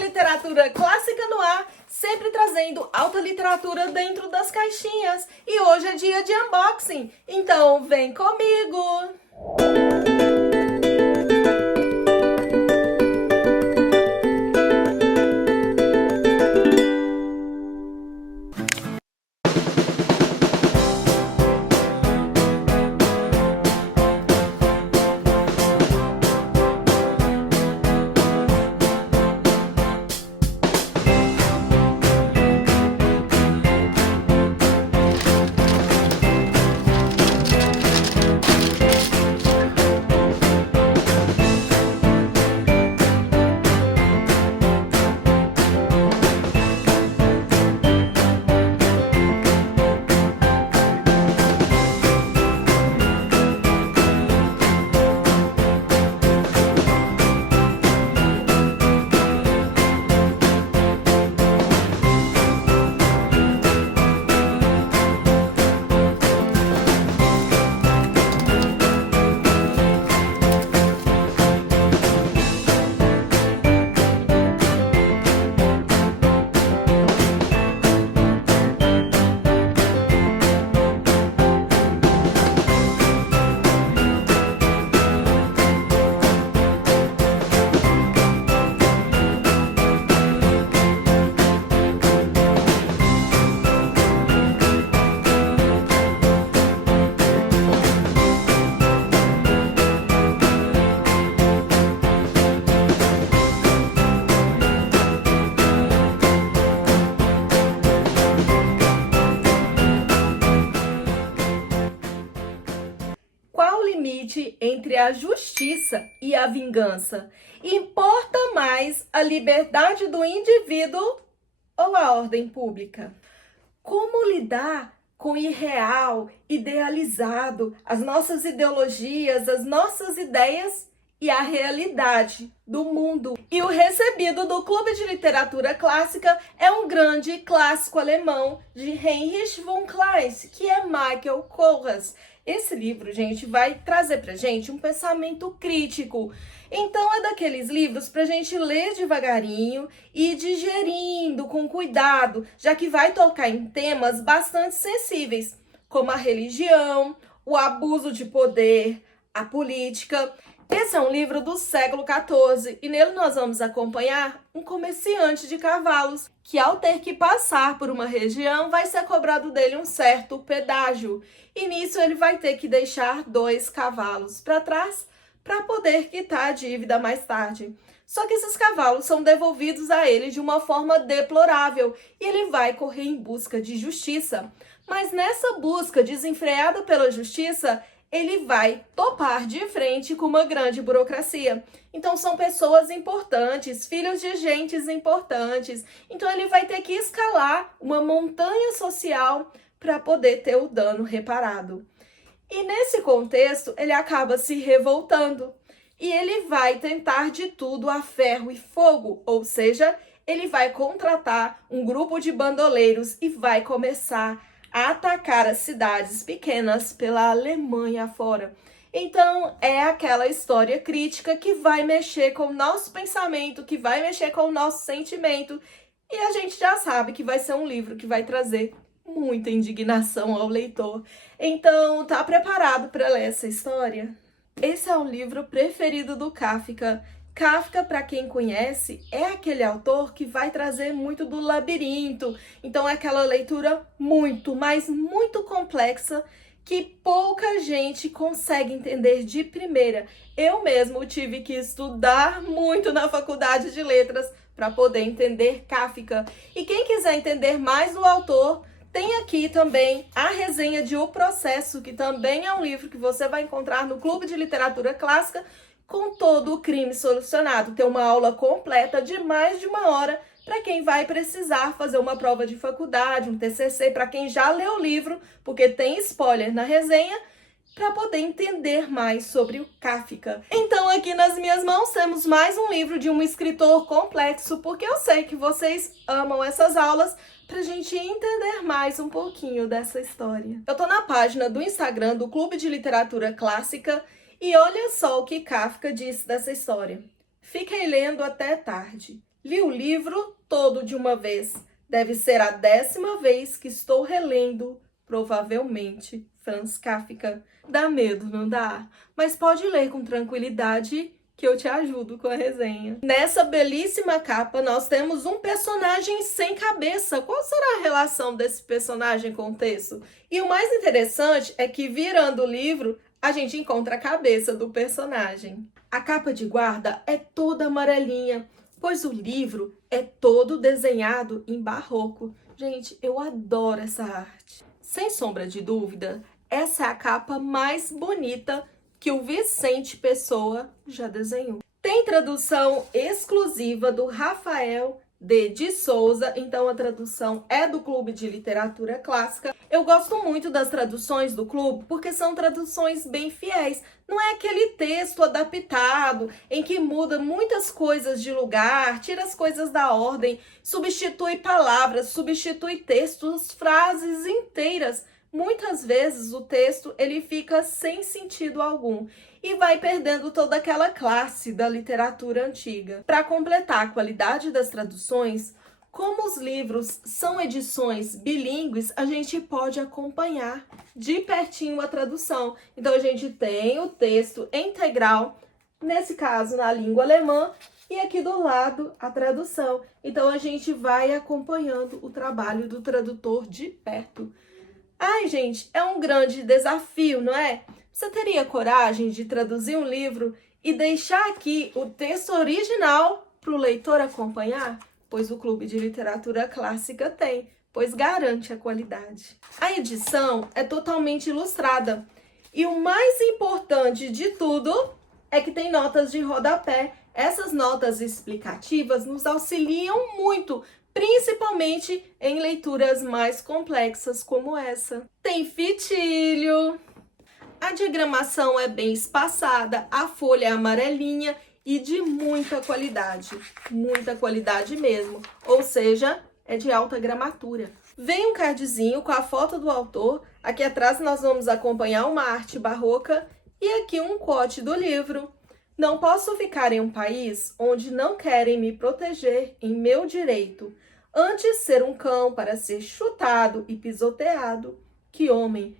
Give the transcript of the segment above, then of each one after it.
Literatura Clássica no ar, sempre trazendo alta literatura dentro das caixinhas. E hoje é dia de unboxing, então vem comigo! Qual o limite entre a justiça e a vingança? Importa mais a liberdade do indivíduo ou a ordem pública? Como lidar com o irreal, idealizado, as nossas ideologias, as nossas ideias e a realidade do mundo? E o recebido do Clube de Literatura Clássica é um grande clássico alemão de Heinrich von Kleist, que é Michael Kohlhaas. Esse livro, gente, vai trazer pra gente um pensamento crítico. Então, é daqueles livros pra gente ler devagarinho e digerindo com cuidado, já que vai tocar em temas bastante sensíveis, como a religião, o abuso de poder, a política. Esse é um livro do século XIV e nele nós vamos acompanhar um comerciante de cavalos que, ao ter que passar por uma região, vai ser cobrado dele um certo pedágio. E nisso ele vai ter que deixar 2 cavalos para trás para poder quitar a dívida mais tarde. Só que esses cavalos são devolvidos a ele de uma forma deplorável e ele vai correr em busca de justiça. Mas nessa busca desenfreada pela justiça, ele vai topar de frente com uma grande burocracia. Então são pessoas importantes, filhos de gentes importantes. Então ele vai ter que escalar uma montanha social para poder ter o dano reparado. E nesse contexto, ele acaba se revoltando. E ele vai tentar de tudo a ferro e fogo, ou seja, ele vai contratar um grupo de bandoleiros e vai começar a atacar as cidades pequenas pela Alemanha afora. Então, é aquela história crítica que vai mexer com o nosso pensamento, que vai mexer com o nosso sentimento. E a gente já sabe que vai ser um livro que vai trazer muita indignação ao leitor. Então, tá preparado para ler essa história? Esse é um livro preferido do Kafka. Kafka, para quem conhece, é aquele autor que vai trazer muito do labirinto. Então é aquela leitura muito, mas muito complexa que pouca gente consegue entender de primeira. Eu mesmo tive que estudar muito na faculdade de letras para poder entender Kafka. E quem quiser entender mais do autor, tem aqui também a resenha de O Processo, que também é um livro que você vai encontrar no Clube de Literatura Clássica, com todo o crime solucionado. Tem uma aula completa de mais de 1 hora para quem vai precisar fazer uma prova de faculdade, um TCC, para quem já leu o livro, porque tem spoiler na resenha, para poder entender mais sobre o Kafka. Então, aqui nas minhas mãos temos mais um livro de um escritor complexo, porque eu sei que vocês amam essas aulas, pra gente entender mais um pouquinho dessa história. Eu tô na página do Instagram do Clube de Literatura Clássica e olha só o que Kafka disse dessa história. Fiquei lendo até tarde. Li o livro todo de uma vez. Deve ser a 10ª vez que estou relendo, provavelmente. Franz Kafka. Dá medo, não dá? Mas pode ler com tranquilidade que eu te ajudo com a resenha. Nessa belíssima capa, nós temos um personagem sem cabeça. Qual será a relação desse personagem com o texto? E o mais interessante é que, virando o livro, a gente encontra a cabeça do personagem. A capa de guarda é toda amarelinha, pois o livro é todo desenhado em barroco. Gente, eu adoro essa arte. Sem sombra de dúvida, essa é a capa mais bonita que o Vicente Pessoa já desenhou. Tem tradução exclusiva do Rafael de Souza, então a tradução é do Clube de Literatura Clássica. Eu gosto muito das traduções do clube porque são traduções bem fiéis. Não é aquele texto adaptado em que muda muitas coisas de lugar, tira as coisas da ordem, substitui palavras, substitui textos, frases inteiras. Muitas vezes o texto ele fica sem sentido algum e vai perdendo toda aquela classe da literatura antiga. Para completar a qualidade das traduções, como os livros são edições bilíngues, a gente pode acompanhar de pertinho a tradução. Então a gente tem o texto integral, nesse caso na língua alemã, e aqui do lado a tradução. Então a gente vai acompanhando o trabalho do tradutor de perto. Ai, gente, é um grande desafio, não é? Você teria coragem de traduzir um livro e deixar aqui o texto original para o leitor acompanhar? Pois o Clube de Literatura Clássica tem, pois garante a qualidade. A edição é totalmente ilustrada e o mais importante de tudo é que tem notas de rodapé. Essas notas explicativas nos auxiliam muito, principalmente em leituras mais complexas como essa. Tem fitilho, a diagramação é bem espaçada, a folha é amarelinha e de muita qualidade mesmo, ou seja, é de alta gramatura. Vem um cardzinho com a foto do autor, aqui atrás nós vamos acompanhar uma arte barroca e aqui um quote do livro. Não posso ficar em um país onde não querem me proteger em meu direito. Antes ser um cão para ser chutado e pisoteado, que homem.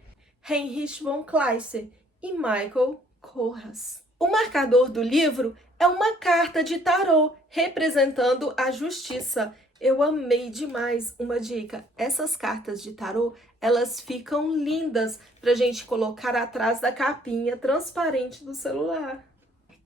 Heinrich von Kleist e Michael Kohlhaas. O marcador do livro é uma carta de tarô representando a justiça. Eu amei demais. Uma dica, essas cartas de tarô, elas ficam lindas para a gente colocar atrás da capinha transparente do celular.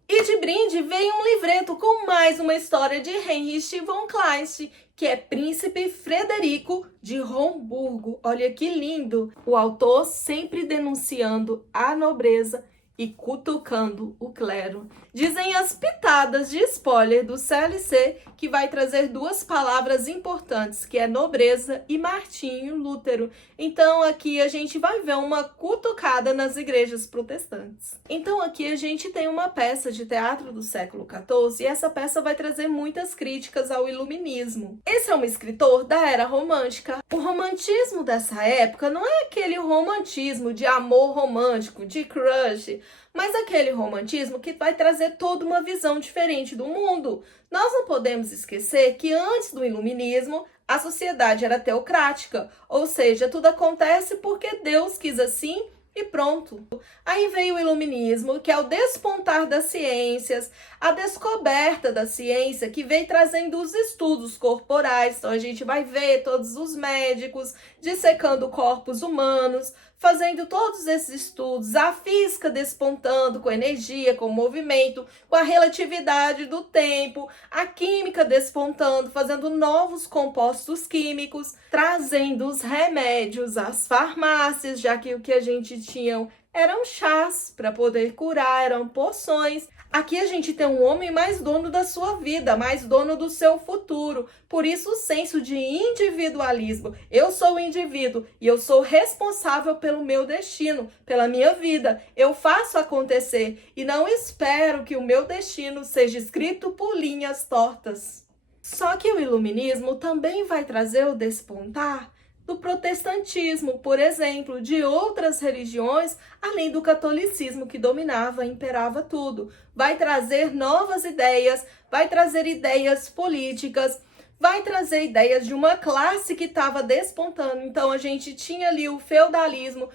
E de brinde veio um livreto com mais uma história de Heinrich von Kleist, que é Príncipe Frederico de Homburgo. Olha que lindo! O autor sempre denunciando a nobreza e cutucando o clero. Dizem as pitadas de spoiler do CLC que vai trazer duas palavras importantes, que é nobreza e Martinho Lutero. Então aqui a gente vai ver uma cutucada nas igrejas protestantes. Então aqui a gente tem uma peça de teatro do século XIV e essa peça vai trazer muitas críticas ao iluminismo. Esse é um escritor da era romântica. O romantismo dessa época não é aquele romantismo de amor romântico, de crush, mas aquele romantismo que vai trazer toda uma visão diferente do mundo. Nós não podemos esquecer que antes do iluminismo, a sociedade era teocrática, ou seja, tudo acontece porque Deus quis assim e pronto. Aí veio o iluminismo, que é o despontar das ciências, a descoberta da ciência, que veio trazendo os estudos corporais. Então a gente vai ver todos os médicos dissecando corpos humanos, fazendo todos esses estudos, a física despontando com energia, com movimento, com a relatividade do tempo, a química despontando, fazendo novos compostos químicos, trazendo os remédios às farmácias, já que o que a gente tinha eram chás para poder curar, eram poções. Aqui a gente tem um homem mais dono da sua vida, mais dono do seu futuro. Por isso o senso de individualismo. Eu sou o indivíduo e eu sou responsável pelo meu destino, pela minha vida. Eu faço acontecer e não espero que o meu destino seja escrito por linhas tortas. Só que o iluminismo também vai trazer o despontar do protestantismo, por exemplo, de outras religiões, além do catolicismo que dominava, imperava tudo. Vai trazer novas ideias, vai trazer ideias políticas, vai trazer ideias de uma classe que estava despontando. Então a gente tinha ali o feudalismo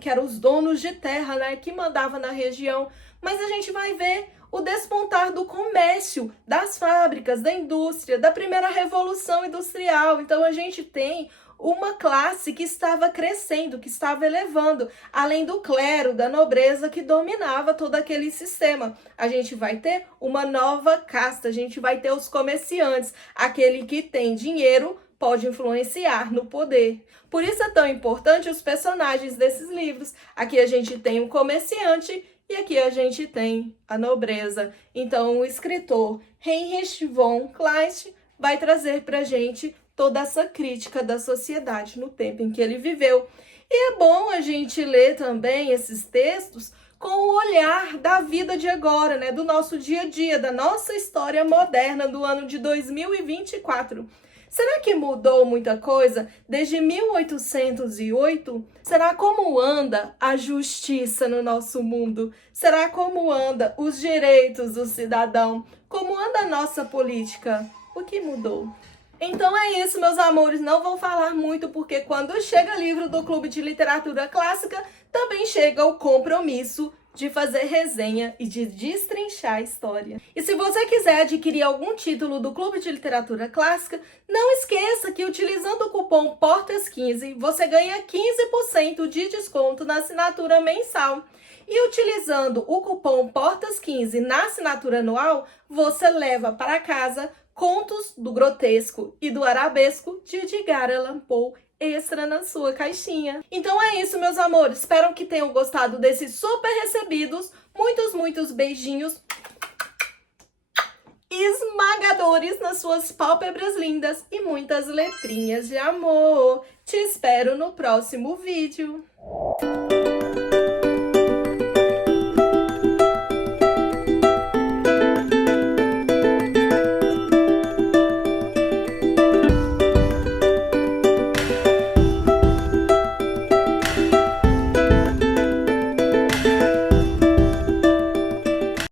que eram os donos de terra, né, que mandava na região, mas a gente vai ver o despontar do comércio, das fábricas, da indústria, da primeira revolução industrial. Então a gente tem uma classe que estava crescendo, que estava elevando, além do clero, da nobreza que dominava todo aquele sistema. A gente vai ter uma nova casta, a gente vai ter os comerciantes, aquele que tem dinheiro pode influenciar no poder. Por isso é tão importante os personagens desses livros. Aqui a gente tem um comerciante e aqui a gente tem a nobreza. Então, o escritor Heinrich von Kleist vai trazer para a gente toda essa crítica da sociedade no tempo em que ele viveu. E é bom a gente ler também esses textos com o olhar da vida de agora, né? Do nosso dia a dia, da nossa história moderna do ano de 2024. Será que mudou muita coisa desde 1808? Será como anda a justiça no nosso mundo? Será como anda os direitos do cidadão? Como anda a nossa política? O que mudou? Então é isso, meus amores. Não vou falar muito porque quando chega livro do Clube de Literatura Clássica, também chega o compromisso de fazer resenha e de destrinchar a história. E se você quiser adquirir algum título do Clube de Literatura Clássica, não esqueça que utilizando o cupom PORTAS15, você ganha 15% de desconto na assinatura mensal. E utilizando o cupom PORTAS15 na assinatura anual, você leva para casa Contos do Grotesco e do Arabesco de Edgar Allan Poe extra na sua caixinha. Então é isso, meus amores. Espero que tenham gostado desses super recebidos. Muitos beijinhos esmagadores nas suas pálpebras lindas e muitas letrinhas de amor. Te espero no próximo vídeo.